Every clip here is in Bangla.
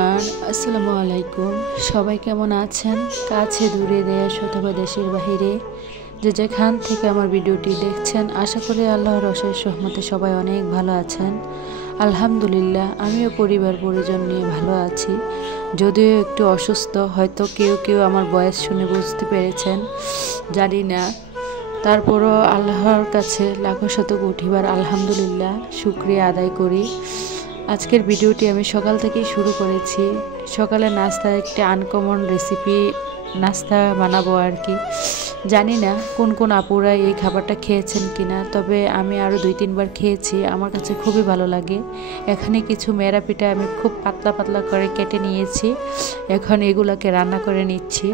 এভরিওয়ান, আসসালামু আলাইকুম। সবাই কেমন আছেন? কাছে দূরে, দেশ অথবা দেশের বাহিরে যে যেখান থেকে আমার ভিডিওটি দেখছেন, আশা করি আল্লাহর অশেষ রহমতে সবাই অনেক ভালো আছেন। আলহামদুলিল্লাহ, আমিও পরিবার পরিজন নিয়ে ভালো আছি, যদিও একটু অসুস্থ। হয়তো কেউ কেউ আমার ভয়েস শুনে বুঝতে পেরেছেন, জানি না। তারপরও আল্লাহর কাছে লাখো শত কোটিবার আলহামদুলিল্লাহ শুকরিয়া আদায় করি। আজকের ভিডিওটি আমি সকাল থেকেই শুরু করেছি। সকালে নাস্তার একটি আনকমন রেসিপি নাস্তা বানাবো আর কি। জানি না কোন কোন আপুরা এই খাবারটা খেয়েছেন কিনা, তবে আমি আরও 2-3 বার খেয়েছি, আমার কাছে খুবই ভালো লাগে। এখানে কিছু মেরা পিঠা আমি খুব পাতলা পাতলা করে কেটে নিয়েছি, এখন এগুলাকে রান্না করে নিচ্ছি।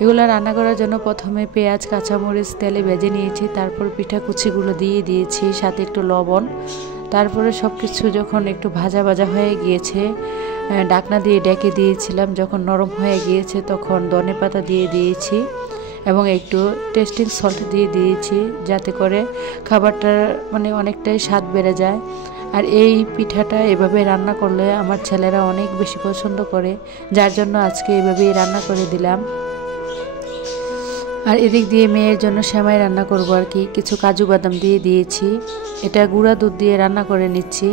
এগুলো রান্না করার জন্য প্রথমে পেঁয়াজ কাঁচামরিচ তেলে ভেজে নিয়েছি, তারপর পিঠা কুচিগুলো দিয়ে দিয়েছি, সাথে একটু লবণ। তারপরে সব কিছু যখন একটু ভাজা ভাজা হয়ে গিয়েছে, ঢাকনা দিয়ে ডেকে দিয়েছিলাম। যখন নরম হয়ে গিয়েছে তখন ধনেপাতা দিয়ে দিয়েছি এবং একটু টেস্টিং সল্ট দিয়ে দিয়েছি, যাতে করে খাবারটার অনেকটাই স্বাদ বেড়ে যায়। আর এই পিঠাটা এভাবে রান্না করলে আমার ছেলেরা অনেক বেশি পছন্দ করে, যার জন্য আজকে এভাবেই রান্না করে দিলাম। আর এদিক দিয়ে মেয়ের জন্য সেমাই রান্না করব আর কি। কিছু কাজু বাদাম দিয়ে দিয়েছি, এটা গুঁড়া দুধ দিয়ে রান্না করে নিচ্ছি।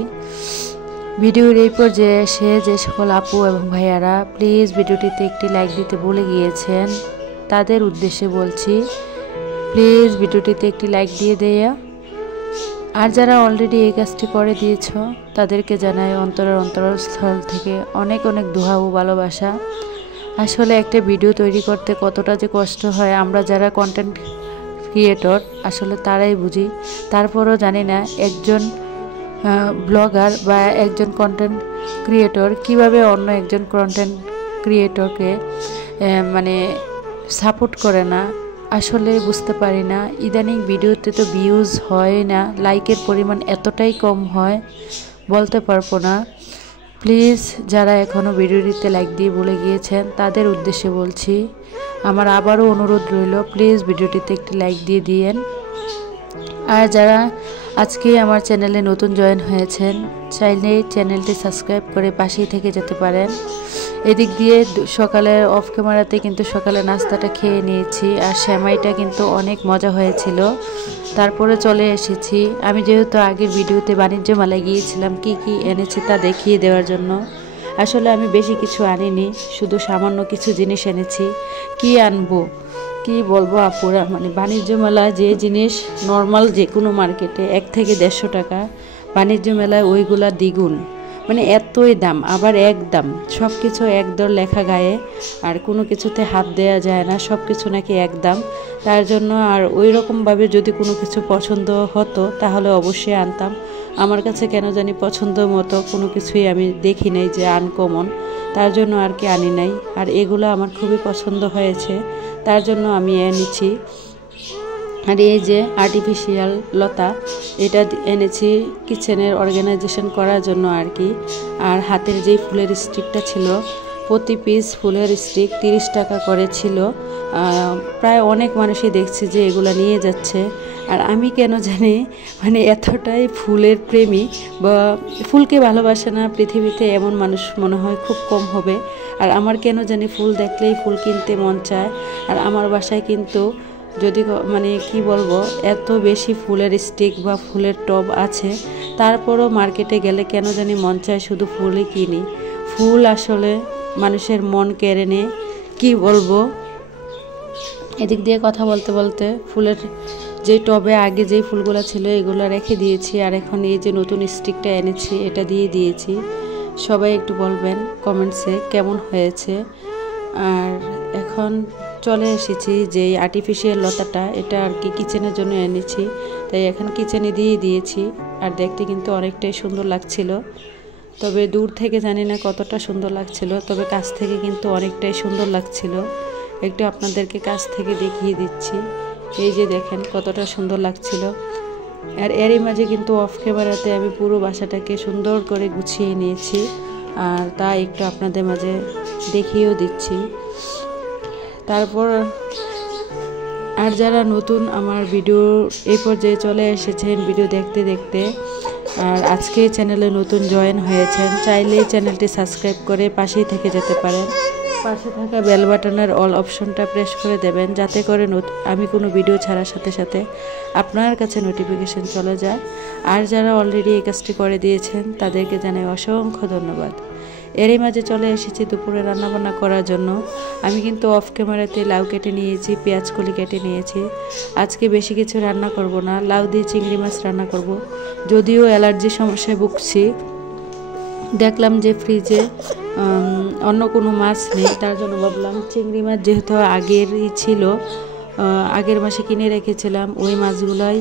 ভিডিওর এই পর্যায়ে এসে যে সকল আপু এবং ভাইয়ারা প্লিজ ভিডিওটিতে একটি লাইক দিতে ভুলে গিয়েছেন, তাদের উদ্দেশ্যে বলছি, প্লিজ ভিডিওটিতে একটি লাইক দিয়ে দেয়া। আর যারা অলরেডি এই কাজটি করে দিয়েছ, তাদেরকে জানাই অন্তরের অন্তরস্থল থেকে অনেক অনেক দোয়া ও ভালোবাসা। আসলে একটা ভিডিও তৈরি করতে কতটা যে কষ্ট হয়, আমরা যারা কন্টেন্ট ক্রিয়েটর আসলে তারাই বুঝি। তারপরও জানি না একজন ব্লগার বা একজন কন্টেন্ট ক্রিয়েটর কিভাবে অন্য একজন কন্টেন্ট ক্রিয়েটরকে সাপোর্ট করে না, আসলে বুঝতে পারি না। ইদানিং ভিডিওতে তো ভিউজ হয় না, লাইকের পরিমাণ এতটাই কম হয়, বলতে পারবো না। প্লিজ যারা এখনও ভিডিওটিতে লাইক দিয়ে ভুলে গিয়েছেন, তাদের উদ্দেশ্যে বলছি, আমার আবারও অনুরোধ রইল, প্লিজ ভিডিওটিতে একটি লাইক দিয়ে দিয়েন। আর যারা আজকে আমার চ্যানেলে নতুন জয়েন হয়েছেন, চাইলে চ্যানেলটি সাবস্ক্রাইব করে পাশেই থেকে যেতে পারেন। এদিক দিয়ে সকালে অফ ক্যামেরাতে কিন্তু সকালে নাস্তাটা খেয়ে নিয়েছি, আর সেমাইটা কিন্তু অনেক মজা হয়েছিল। তারপরে চলে এসেছি, আমি যেহেতু আগের ভিডিওতে বাণিজ্য মেলায় গিয়েছিলাম, কি কি এনেছি তা দেখিয়ে দেওয়ার জন্য। আসলে আমি বেশি কিছু আনিনি, শুধু সামান্য কিছু জিনিস এনেছি। কি আনবো কি বলবো আপুরা, বাণিজ্য মেলা যে জিনিস নর্মাল যে কোনো মার্কেটে 1 থেকে 150 টাকা, বাণিজ্য মেলায় ওইগুলা দ্বিগুণ, এতই দাম, আবার এক দাম। সব কিছু এক দর লেখা গায়ে, আর কোনো কিছুতে হাত দেওয়া যায় না, সব কিছু নাকি এক দাম। তার জন্য আর ওই রকমভাবে যদি কোনো কিছু পছন্দ হতো তাহলে অবশ্যই আনতাম। আমার কাছে কেন জানি পছন্দ মতো কোনো কিছুই আমি দেখি নাই যে আনকমন, তার জন্য আর কি আনি নাই। আর এগুলো আমার খুবই পছন্দ হয়েছে, তার জন্য আমি এনেছি। আর এই যে আর্টিফিশিয়াল লতা, এটা এনেছি কিচেনের অর্গানাইজেশন করার জন্য আর কি। আর হাতের যেই ফুলের স্টিকটা ছিল, প্রতি পিস ফুলের স্টিক 30 টাকা করে ছিল। প্রায় অনেক মানুষই দেখছি যে এগুলো নিয়ে যাচ্ছে। আর আমি কেন জানি এতটাই ফুলের প্রেমী বা ফুলকে ভালোবাসে না পৃথিবীতে এমন মানুষ মনে হয় খুব কম হবে। আর আমার কেন জানি ফুল দেখলেই ফুল কিনতে মন চায়। আর আমার বাসায় কিন্তু যদি কি বলবো, এত বেশি ফুলের স্টিক বা ফুলের টব আছে, তারপরও মার্কেটে গেলে কেন জানি মন চায় শুধু ফুলই কিনি। ফুল আসলে মানুষের মন কেড়ে নেয়, কি বলবো। এদিক দিয়ে কথা বলতে বলতে ফুলের যে টবে আগে যেই ফুলগুলো ছিল এগুলো রেখে দিয়েছি, আর এখন এই যে নতুন স্টিকটা এনেছি এটা দিয়ে দিয়েছি। সবাই একটু বলবেন কমেন্টসে কেমন হয়েছে। আর এখন চলে এসেছি যে আর্টিফিশিয়াল লতাটা, এটা আর কি কিচেনের জন্য এনেছি, তাই এখন কিচেনে দিয়ে দিয়েছি। আর দেখতে কিন্তু অনেকটাই সুন্দর লাগছিল, তবে দূর থেকে জানি না কতটা সুন্দর লাগছিল, তবে কাছ থেকে কিন্তু অনেকটাই সুন্দর লাগছিল। একটু আপনাদেরকে কাছ থেকে দেখিয়ে দিচ্ছি, এই যে দেখেন কতটা সুন্দর লাগছিল। আর এরই মাঝে কিন্তু অফ ক্যামেরাতে আমি পুরো বাসাটাকে সুন্দর করে গুছিয়ে নিয়েছি, আর তা একটু আপনাদের মাঝে দেখিয়েও দিচ্ছি। তারপর আর যারা নতুন আমার ভিডিও এই পর্যায়ে চলে এসেছেন ভিডিও দেখতে দেখতে, আর আজকে চ্যানেলে নতুন জয়েন হয়েছেন, চাইলে চ্যানেলটি সাবস্ক্রাইব করে পাশেই থেকে যেতে পারেন। পাশে থাকা বেল বাটনের অল অপশনটা প্রেস করে দেবেন, যাতে করে আমি কোনো ভিডিও ছাড়ার সাথে সাথে আপনার কাছে নোটিফিকেশন চলে যায়। আর যারা অলরেডি এই কাজটি করে দিয়েছেন তাদেরকে জানাই অসংখ্য ধন্যবাদ। এরই মাঝে চলে এসেছি দুপুরে রান্নাবান্না করার জন্য। আমি কিন্তু অফ ক্যামেরাতে লাউ কেটে নিয়েছি, পেঁয়াজ কলি কেটে নিয়েছি। আজকে বেশি কিছু রান্না করব না, লাউ দিয়ে চিংড়ি মাছ রান্না করব। যদিও অ্যালার্জির সমস্যায় ভুগছি, দেখলাম যে ফ্রিজে অন্য কোনো মাছ নেই, তার জন্য ভাবলাম চিংড়ি মাছ যেহেতু আগেরই ছিল, আগের মাসে কিনে রেখেছিলাম, ওই মাছগুলোই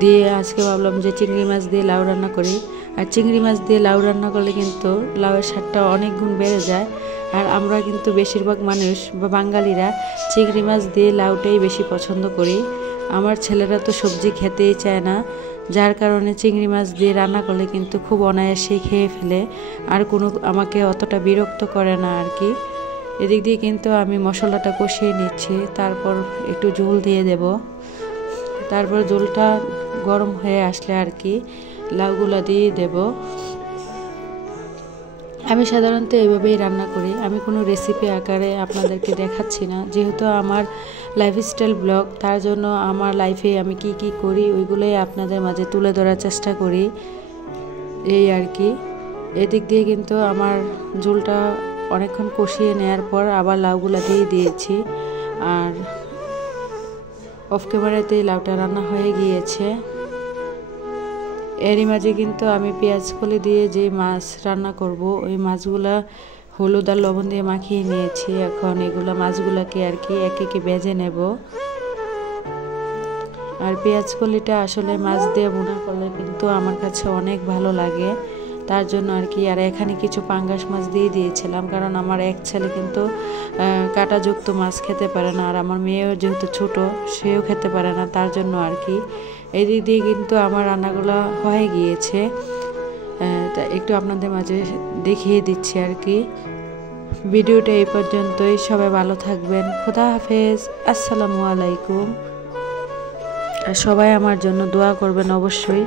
দিয়ে আজকে ভাবলাম যে চিংড়ি মাছ দিয়ে লাউ রান্না করি। আর চিংড়ি মাছ দিয়ে লাউ রান্না করলে কিন্তু লাউয়ের স্বাদটা অনেক গুণ বেড়ে যায়। আর আমরা কিন্তু বেশিরভাগ মানুষ বা বাঙালিরা চিংড়ি মাছ দিয়ে লাউটাই বেশি পছন্দ করি। আমার ছেলেরা তো সবজি খেতেই চায় না, যার কারণে চিংড়ি মাছ দিয়ে রান্না করলে কিন্তু খুব অনায়াসেই খেয়ে ফেলে, আর কোনো আমাকে অতটা বিরক্ত করে না আর কি। এদিক দিয়ে কিন্তু আমি মশলাটা কষিয়ে নিচ্ছি, তারপর একটু ঝোল দিয়ে দেব। তারপর ঝোলটা গরম হয়ে আসলে আর কি লাউগুলা দিয়ে দেব। আমি সাধারণত এইভাবেই রান্না করি, আমি কোনো রেসিপি আকারে আপনাদেরকে দেখাচ্ছি না, যেহেতু আমার লাইফস্টাইল ব্লগ, তার জন্য আমার লাইফে আমি কি কি করি ওইগুলোই আপনাদের মাঝে তুলে ধরার চেষ্টা করি, এই আর কি। এদিক দিয়ে কিন্তু আমার ঝোলটা অনেকক্ষণ কষিয়ে নেওয়ার পর আবার লাউগুলা দিয়ে দিয়েছি। আর অফ ক্যামেরাতেই লাউটা রান্না হয়ে গিয়েছে। এরই মাঝে কিন্তু আমি পেঁয়াজ কলি দিয়ে যে মাছ রান্না করব, ওই মাছগুলা হলুদ আর লবণ দিয়ে মাখিয়ে নিয়েছি। এখন এগুলো মাছগুলোকে আর কি একে একে ভেজে নেব। আর পেঁয়াজ কলিটা আসলে মাছ দিয়ে ভুনা করলে কিন্তু আমার কাছে অনেক ভালো লাগে, তার জন্য আর কি। আর এখানে কিছু পাঙ্গাস মাছ দিয়ে দিয়েছিলাম, কারণ আমার এক ছেলে কিন্তু কাঁটাযুক্ত মাছ খেতে পারে না, আর আমার মেয়েও যেহেতু ছোট, সেও খেতে পারে না, তার জন্য আর কি। এদিক দিয়ে কিন্তু আমার রান্নাগুলো হয়ে গিয়েছে, তা একটু আপনাদের মাঝে দেখিয়ে দিচ্ছি আর কি। ভিডিওটা এই পর্যন্তই, সবাই ভালো থাকবেন, খোদা হাফেজ, আসসালামু আলাইকুম। আর সবাই আমার জন্য দোয়া করবেন অবশ্যই।